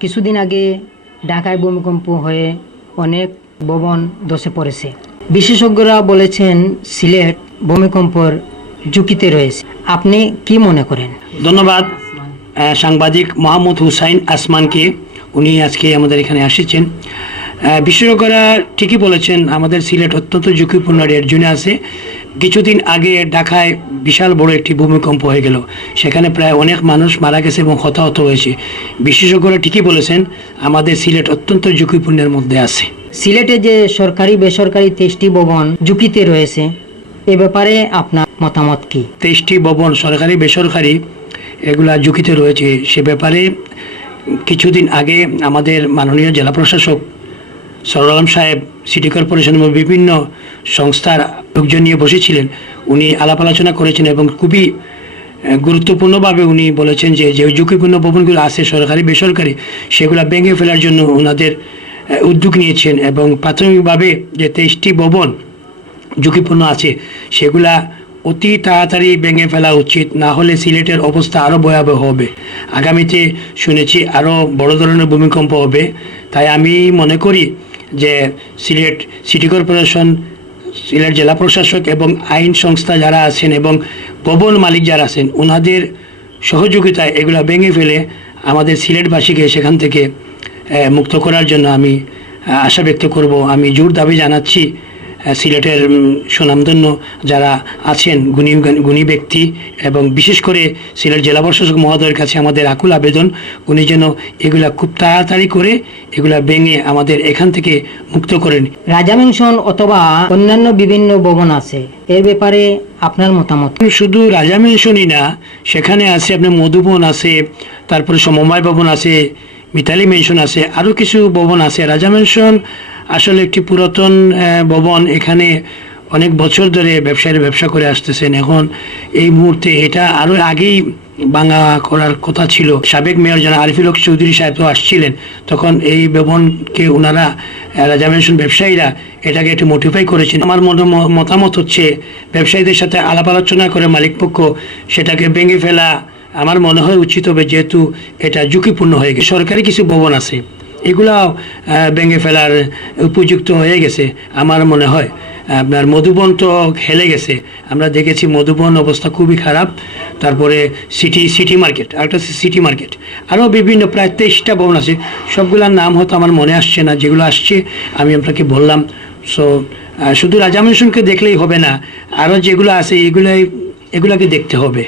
কিছুদিন আগে ঢাকায় ভূমিকম্প হয়ে অনেক ভবন ধসে পড়েছে। বিশেষজ্ঞরা বলেছেন সিলেট ভূমিকম্পর ঝুঁকিতে রয়েছে। আপনি কি মনে করেন? ধন্যবাদ সাংবাদিক মোহাম্মদ হুসাইন আসমানকে। উনি আজকে আমাদের এখানে এসেছেন আহ, বিশেষজ্ঞরা ঠিকই বলেছেন আমাদের সিলেট অত্যন্ত ঝুঁকিপূর্ণ রেড জোনে আছে। কিছুদিন আগে ঢাকায় বিশাল বড় একটি ভূমিকম্প হয়ে গেল। সেখানে প্রায় অনেক মানুষ মারা গেছে এবং হতাহত হয়েছে। বিশেষজ্ঞরা ঠিকই বলেছেন আমাদের সিলেট অত্যন্ত ঝুঁকিপূর্ণের মধ্যে আছে। সিলেটে যে সরকারি বেসরকারি তেইশটি ভবন ঝুঁকিতে রয়েছে এ ব্যাপারে আপনার মতামত কি? তেইশটি ভবন সরকারি বেসরকারি এগুলা ঝুঁকিতে রয়েছে। সে ব্যাপারে কিছুদিন আগে আমাদের মাননীয় জেলা প্রশাসক সরল আলম সাহেব সিটি কর্পোরেশন এবং বিভিন্ন সংস্থার লোকজন নিয়ে বসেছিলেন। উনি আলাপ আলোচনা করেছেন এবং খুবই গুরুত্বপূর্ণভাবে উনি বলেছেন যে যে ঝুঁকিপূর্ণ ভবনগুলো আছে সরকারি, বেসরকারি, সেগুলো ভেঙে ফেলার জন্য ওনাদের উদ্যোগ নিয়েছেন এবং প্রাথমিকভাবে যে তেইশটি ভবন ঝুঁকিপূর্ণ আছে, সেগুলা অতি তাড়াতাড়ি ভেঙে ফেলা উচিত, না হলে সিলেটের অবস্থা আরও ভয়াবহ হবে। আগামীতে শুনেছি আরও বড় ধরনের ভূমিকম্প হবে। তাই আমি মনে করি যে সিলেট সিটি কর্পোরেশন সিলেট জেলা প্রশাসক এবং আইন সংস্থা যারা আছেন এবং ভবন মালিক যারা আছেন ওনাদের সহযোগিতায় এগুলো ভেঙে ফেলে আমাদের সিলেটবাসীকে সেখান থেকে মুক্ত করার জন্য আমি আশা ব্যক্ত করব। আমি জোর দাবি জানাচ্ছি সিলেটের সুনামধন্য যারা আছেন গুণী গুণী ব্যক্তি এবং বিশেষ করে সিলেট জেলা প্রশাসক মহোদয়ের কাছে আমাদের আকুল আবেদন উনি যেন এগুলা খুব তাড়াতাড়ি করে এগুলা ভেঙে আমাদের এখান থেকে মুক্ত করেন। রাজা মেনশন অথবা অন্যান্য বিভিন্ন ভবন আছে এর ব্যাপারে আপনার মতামত? শুধু রাজা মেনশনই না সেখানে আছে আপনার মধুবন আছে তারপরে সমবায় ভবন আছে মিতালি মেনশন আছে আরও কিছু ভবন আছে। রাজা মেনশন আসলে একটি পুরাতন ভবন। এখানে অনেক বছর ধরে ব্যবসায়ীরা ব্যবসা করে আসতেছেন। এখন এই মুহূর্তে এটা আরও আগেই বাংলা করার কথা ছিল। সাবেক মেয়র যারা আরিফুল হক চৌধুরী সাহেব তো আসছিলেন। তখন এই ভবনকে ওনারা রাজা মেনশন ব্যবসায়ীরা এটাকে একটু মোটিফাই করেছেন। আমার মতামত হচ্ছে, ব্যবসায়ীদের সাথে আলাপ আলোচনা করে মালিকপক্ষ সেটাকে ভেঙে ফেলা আমার মনে হয় উচিত হবে যেহেতু এটা ঝুঁকিপূর্ণ হয়ে গেছে। সরকারি কিছু ভবন আছে, এগুলাও ভেঙে ফেলার উপযুক্ত হয়ে গেছে আমার মনে হয়। আপনার মধুবন তো হেলে গেছে। আমরা দেখেছি মধুবন অবস্থা খুবই খারাপ। তারপরে সিটি সিটি মার্কেট, আরেকটা সিটি মার্কেট। আরও বিভিন্ন প্রায় তেইশটা ভবন আছে। সবগুলোর নাম হয়তো আমার মনে আসছে না, যেগুলো আসছে আমি আপনাকে বললাম। সো শুধু রাজা দেখলেই হবে না, আরও যেগুলো আছে এগুলাই, এগুলাকে দেখতে হবে।